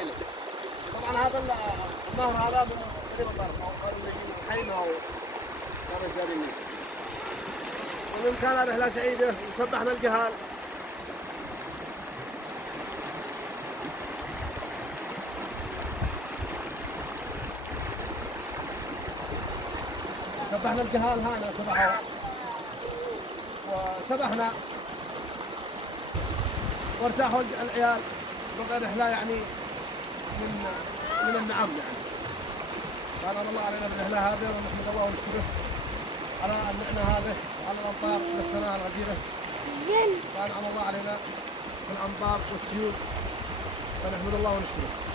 حيله. طبعا هذا النهر هذا من قريب الطرف او من حينا او خمس دقائق. ومن كان رحله سعيده وسبحنا الجهال. سبحنا الجهال هنا سبحوا وسبحنا وارتاحوا العيال. بقى رحله يعني من النعم يعني. فأنعم الله علينا بالرحلة هذه ونحمد الله ونشكره على النعمة هذه وعلى الأمطار والسنة الغزيرة. فأنعم الله علينا بالأمطار والسيول فنحمد الله ونشكره.